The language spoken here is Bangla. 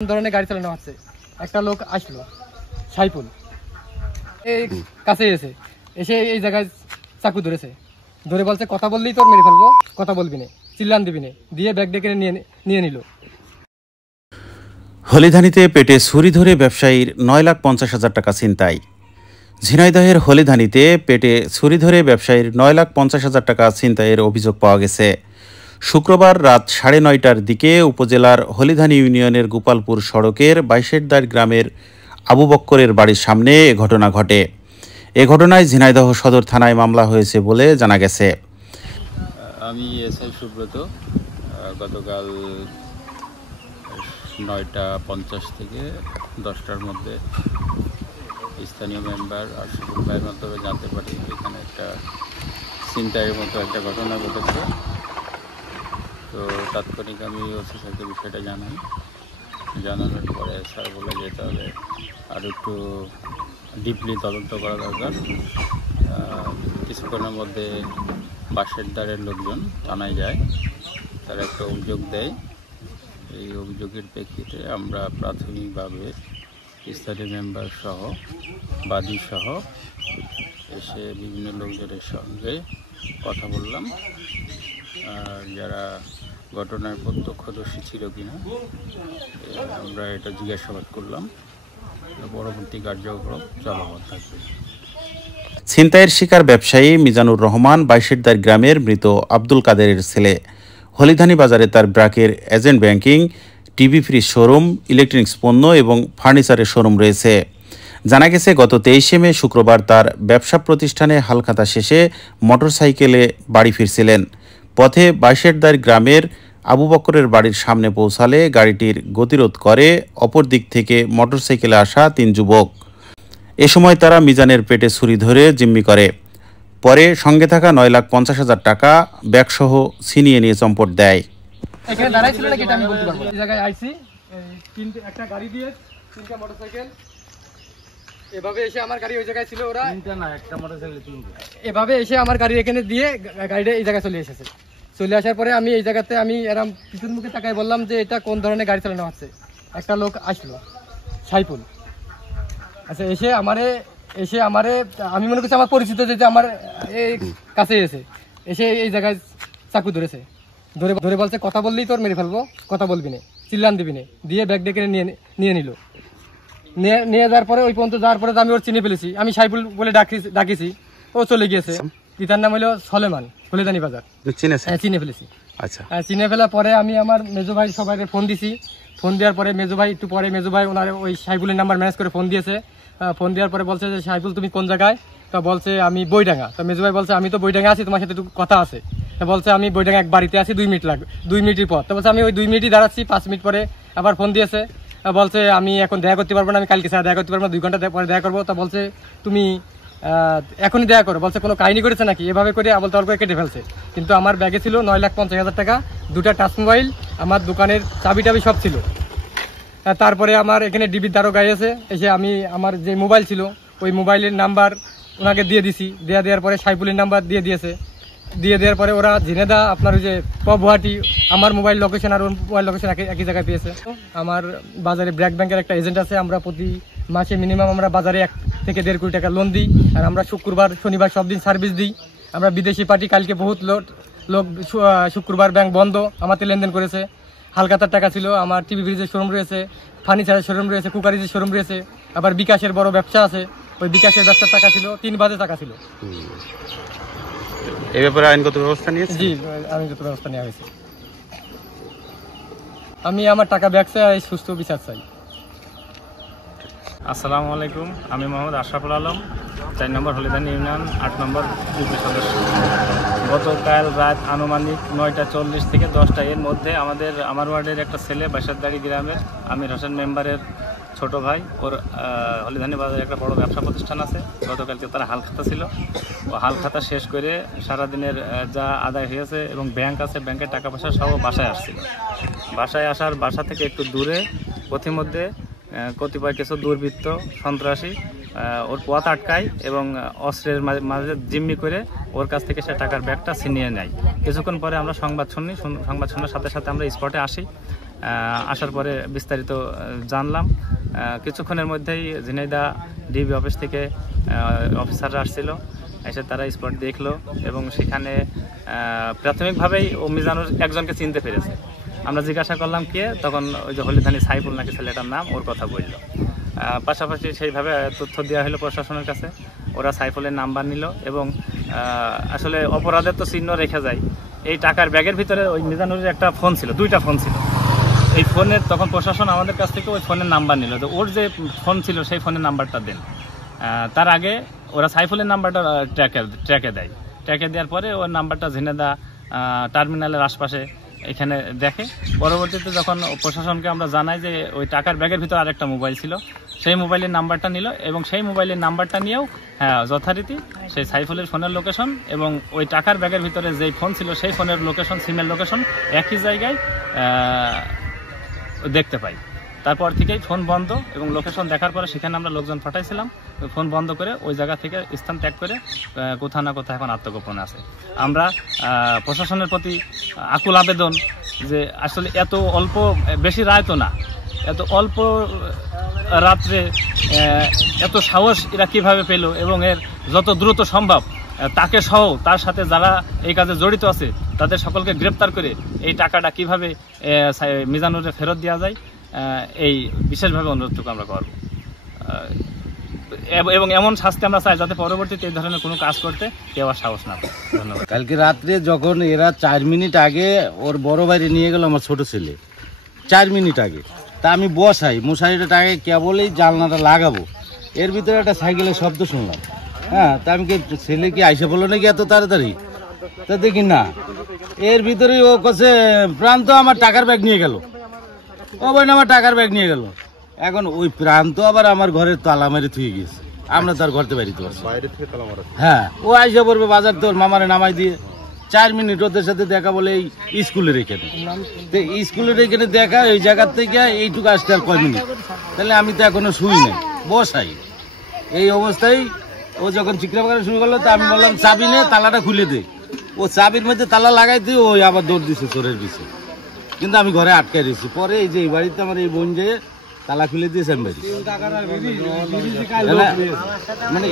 ধরনের গাড়ি চালানো হচ্ছে। একটা লোক আসলো, সাইফুল এই কাছে এসে এই জায়গায় চাকু ধরেছে, ধরে বলছে কথা বললেই তোর মেরে ফেলবো, কথা বলবি না, চিল্লান দিবি না, দিয়ে ব্যাগ ডেকে নিয়ে নিল। হলিধানিতে পেটে ছুরি ধরে ব্যবসায়ীর 9,50,000 টাকা ছিনতাই। ঝিনাইদহের হলিধানিতে পেটে ছুরি ধরে ব্যবসায়ীর 9,50,000 টাকা ছিনতাইয়ের অভিযোগ পাওয়া গেছে। শুক্রবার রাত 9:30টার দিকে উপজেলার হলিধানি ইউনিয়নের গোপালপুর সড়কের বাইশেরদার গ্রামের আবু বক্করের বাড়ির সামনে এ ঘটনা ঘটে। এ ঘটনায় ঝিনাইদহ সদর থানায় মামলা হয়েছে বলে জানা গেছে। আমি এসআই সুব্রত। গতকাল 9:50 থেকে 10টার মধ্যে স্থানীয় মেম্বার আর সুপুর ভাইয়ের মাধ্যমে জানতে পারি এখানে একটা ছিনতাইয়ের মতো একটা ঘটনা ঘটেছে। তো তাৎক্ষণিক আমি ওসি স্যারকে বিষয়টা জানানোর পরে স্যার বলে যেতে হবে আর একটু ডিপলি তদন্ত করা দরকার। কিছুক্ষণের মধ্যে বাসেরদারের লোকজন থানায় যায়, তারা একটা অভিযোগ দেয়। এই অভিযোগের প্রেক্ষিতে আমরা প্রাথমিকভাবে স্থানীয় মেম্বার সহ বাদী সহ এসে বিভিন্ন লোকজনের সঙ্গে কথা বললাম, যারা ঘটনার প্রত্যক্ষদর্শী ছিল কিনা আমরা এটা জিজ্ঞাসাবাদ করলাম। পরবর্তী কার্যক্রম চলমান থাকবে। ছিনতাইয়ের শিকার ব্যবসায়ী মিজানুর রহমান বাইশেরদার গ্রামের মৃত আব্দুল কাদেরের ছেলে। হলিধানি বাজারে তার ব্র্যাকের agent banking, TV fridge showroom, electronics পণ্য এবং ফার্নিচারের শোরুম রয়েছে। জানা গেছে গত 23শে মে শুক্রবার তার ব্যবসা প্রতিষ্ঠানে হালখাতা শেষে মোটরসাইকেলে বাড়ি ফিরছিলেন। পথে বাইশেরদার গ্রামের আবু বক্করের বাড়ির সামনে পৌঁছালে গাড়িটির গতিরোধ করে অপর দিক থেকে মোটরসাইকেলে আসা 3 যুবক। এ সময় তারা মিজানের পেটে ছুরি ধরে জিম্মি করে। পরে সঙ্গে থাকা 9,50,000 টাকা ব্যাগসহ ছিনিয়ে নিয়ে চম্পট দেয়। এখানে দাঁড়াই ছিল নাকি এটা আমি বলতে পারবো না। এই জায়গায় আইছি, একটা গাড়ি দিয়ে 3টা মোটরসাইকেল এভাবে এসে আমার গাড়ি ওই জায়গায় ছিল, ওরা 3টা না একটা মোটরসাইকেল 3টা এভাবে এসে আমার গাড়ি এখানে দিয়ে গাড়িটা এই জায়গায় চলে এসেছে। চলে আসার পরে আমি এই জায়গাতে আমি এরকম পিছন মুখে তাকাই বললাম যে এটা কোন ধরনের গাড়ি চালানো হচ্ছে। একটা লোক আসলো, সাইফুল আচ্ছা এসে আমারে আমি মনে করছি আমার পরিচিত যে আমার এই কাছে এসে এই জায়গায় চাকু ধরেছে, ধরে বলছে কথা বললেই তোর মেরে ফেলবো, কথা বলবি না, চিল্লান দিবি না, দিয়ে ব্যাগ ডেকে নিয়ে নিল। নিয়ে যাওয়ার পরে ওই পর্যন্ত যাওয়ার পরে আমি ওর চিনে ফেলেছি, আমি সাইফুল বলে ডাকিছি, ও চলে গিয়েছে। পিতার নাম হলো সলেমান, হলিধানি বাজার। চিনে ফেলেছি। আচ্ছা, চিনে ফেলার পরে আমি আমার মেজো ভাই সবাই ফোন দিছি। ফোন দেওয়ার পরে মেজো ভাই ওনার ওই সাইফুলের নাম্বার ম্যানেজ করে ফোন দিয়েছে। ফোন দেওয়ার পরে বলছে যে সাইফুল তুমি কোন জায়গায়? তা বলছে আমি বইডাঙ্গা। তো মেজো ভাই বলছে আমি তো বইডাঙ্গা আছি, তোমার সাথে একটু কথা আছে। তা বলছে আমি বইডাঙ্গা এক বাড়িতে আছি, 2 মিনিট লাগবে, 2 মিনিটের পর। তো বলছে আমি ওই 2 মিনিটই দাঁড়াচ্ছি। 5 মিনিট পরে আবার ফোন দিয়েছে, বলছে আমি এখন দেখা করতে পারবো না, আমি কালকে ছাড়া দেখা করতে পারবো না, 2 ঘন্টা পরে দেখা করবো। তা বলছে তুমি এখনই দেখা করো। বলছে কোনো কাহিনী করেছে নাকি, এভাবে করে আবল তাবল করে কেটে ফেলছে। কিন্তু আমার ব্যাগে ছিল 9,50,000 টাকা, 2টা টাচ মোবাইল, আমার দোকানের চাবি সব ছিল। তারপরে আমার এখানে ডিবির দারোগা এসে আমি আমার যে মোবাইল ছিল ওই মোবাইলের নাম্বার ওনাকে দিয়ে দিছি। দেওয়ার পরে সাইফুলের নাম্বার দিয়ে দেওয়ার পরে ওরা ঝিনেদা আপনার ওই যে গুয়াহাটি আমার মোবাইল লোকেশন আর ওর মোবাইল লোকেশন একই জায়গায় পেয়েছে। আমার বাজারে ব্র্যাক ব্যাংকের একটা এজেন্ট আছে, আমরা প্রতি মাসে মিনিমাম আমরা বাজারে 1 থেকে 1.5 কোটি টাকা লোন দিই। আর আমরা শুক্রবার শনিবার সব দিন সার্ভিস দিই। আমরা বিদেশি পার্টি কালকে বহুত লোক শুক্রবার ব্যাংক বন্ধ আমাদের লেনদেন করেছে। হালখাতার টাকা ছিল, আমার টিভি ফ্রিজের শোরুম রয়েছে, ফার্নিচারের শোরুম রয়েছে, কুকারিজের শোরুম রয়েছে, আবার বিকাশের বড় ব্যবসা আছে, ওই বিকাশের ব্যবসার টাকা ছিল, 3 বাজে টাকা ছিল। এই ব্যাপারে আইনগত ব্যবস্থা নিয়েছে? জি, আইনগত ব্যবস্থা নেওয়া হয়েছে। আমি আমার টাকা ব্যাক চাই, সুস্থ বিচার চাই। আসসালামু আলাইকুম, আমি মোহাম্মদ আশরাফুল আলম, 4 নম্বর হলিধানি ইউনিয়ন 8 নম্বর ইউপি সদস্য। গতকাল রাত আনুমানিক 9:40 থেকে 10টা এর মধ্যে আমার ওয়ার্ডের একটা ছেলে বাইশেরদারি গ্রামের আমির হোসেন মেম্বারের ছোট ভাই, ওর হলিধানি বাজারে একটা বড় ব্যবসা প্রতিষ্ঠান আছে। গতকালকে তারা হালখাতা ছিল, ও হালখাতা শেষ করে সারাদিনের যা আদায় হয়েছে এবং ব্যাংক আছে, ব্যাংকের টাকা পয়সা সব বাসায় আসছিল। বাসা থেকে একটু দূরে পথিমধ্যে কতিপয় কিছু দুর্বৃত্ত সন্ত্রাসী ওর পথ আটকায় এবং অস্ত্রের মাঝে জিম্মি করে ওর কাছ থেকে সে টাকার ব্যাগটা ছিনিয়ে নেয়। কিছুক্ষণ পরে আমরা সংবাদ শোনার সাথে সাথে আমরা স্পটে আসি। আসার পরে বিস্তারিত জানলাম। কিছুক্ষণের মধ্যেই ঝিনাইদহ ডিবি অফিস থেকে অফিসাররা আসছিল, এসে তারা স্পট দেখলো এবং সেখানে প্রাথমিকভাবেই ও মিজানুর একজনকে চিনতে পেরেছে। আমরা জিজ্ঞাসা করলাম কে, তখন ওই যে হলিধানি সাইফুল নাকি ছেলেটার নাম, ওর কথা বলল। পাশাপাশি সেইভাবে তথ্য দেওয়া হলো প্রশাসনের কাছে। ওরা সাইফুলের নাম্বার নিল এবং আসলে অপরাধের তো চিহ্ন রেখে যায়। এই টাকার ব্যাগের ভিতরে ওই মিজানুরের একটা ফোন ছিল, 2টা ফোন ছিল। এই ফোনের তখন প্রশাসন আমাদের কাছ থেকে ওই ফোনের নাম্বার নিল, যে ওর যে ফোন ছিল সেই ফোনের নাম্বারটা দেন। তার আগে ওরা সাইফুলের নাম্বারটা ট্র্যাকে দেয়। ট্র্যাকে দেওয়ার পরে ওর নাম্বারটা ঝিনাইদহ টার্মিনালের আশপাশে এখানে দেখে। পরবর্তীতে যখন প্রশাসনকে আমরা জানাই যে ওই টাকার ব্যাগের ভিতরে আরেকটা মোবাইল ছিল, সেই মোবাইলের নাম্বারটা নিল এবং সেই মোবাইলের নাম্বারটা নিয়েও যথারীতি সেই সাইফুলের ফোনের লোকেশন এবং ওই টাকার ব্যাগের ভিতরে যেই ফোন ছিল সেই ফোনের লোকেশন, সিমের লোকেশন একই জায়গায় দেখতে পাই। তারপর থেকেই ফোন বন্ধ এবং লোকেশন দেখার পরে সেখানে আমরা লোকজন পাঠাইছিলাম। ফোন বন্ধ করে ওই জায়গা থেকে স্থান ত্যাগ করে কোথাও না কোথাও এখন আত্মগোপনে আছে। আমরা প্রশাসনের প্রতি আকুল আবেদন যে আসলে এত অল্প, বেশি রায় তো না, এত অল্প রাত্রে এত সাহস এরা কীভাবে পেল এবং এর যত দ্রুত সম্ভব তাকে সহ তার সাথে যারা এই কাজে জড়িত আছে তাদের সকলকে গ্রেপ্তার করে এই টাকাটা কীভাবে মিজানুরে ফেরত দেওয়া যায় এই বিশেষভাবে অনুরোধটুকু আমরা করব এবং এমন শাস্তি আমরা চাই যাতে পরবর্তীতে এই ধরনের কোনো কাজ করতে কেউ আর সাহস না পায়। ধন্যবাদ। কালকে রাত্রে যখন এরা 4 মিনিট আগে ওর বড় বাইরে নিয়ে গেল আমার ছোট ছেলে, 4 মিনিট আগে, তা আমি বসাই মশারিটা আগে কেবলই জানলাটা লাগাবো, এর ভিতরে একটা সাইকেলের শব্দ শুনলাম। হ্যাঁ, তা আমি কি ছেলে কি আইসে বললো নাকি এত তাড়াতাড়ি? তা দেখি না, এর ভিতরেই ও কাছে প্রান্ত আমার টাকার ব্যাগ নিয়ে গেল। ও বোন আমার টাকার ব্যাগ নিয়ে গেল। এখন ওই প্রান্ত আবার আমার ঘরের তালা মেরে থুয়ে গেছে, আমরা তার ঘরতে বাড়িতে পারছি। হ্যাঁ, ও আইসা পড়বে বাজার, তোর মামারে নামাই দিয়ে 4 মিনিট ওদের সাথে দেখা বলে এই স্কুলের এখানে, তো স্কুলের এখানে দেখা ওই জায়গার থেকে এইটুকু আসতে আর কয় মিনিট, তাহলে আমি তো এখনো শুই নাই, বসাই। এই অবস্থায় ও যখন চিৎকার করা শুরু করলো, তা আমি বললাম চাবি নে, তালাটা খুলে দে। ও চাবির মধ্যে তালা লাগাই দিয়ে ওই আবার দৌড় দিছে চোরের পিছে, কিন্তু আমি ঘরে আটকে দিয়েছি। পরে এই যে এই বাড়িতে আমার এই বোন যেয়ে তালা খুলে দিয়েছে আমি বাড়ি, মানে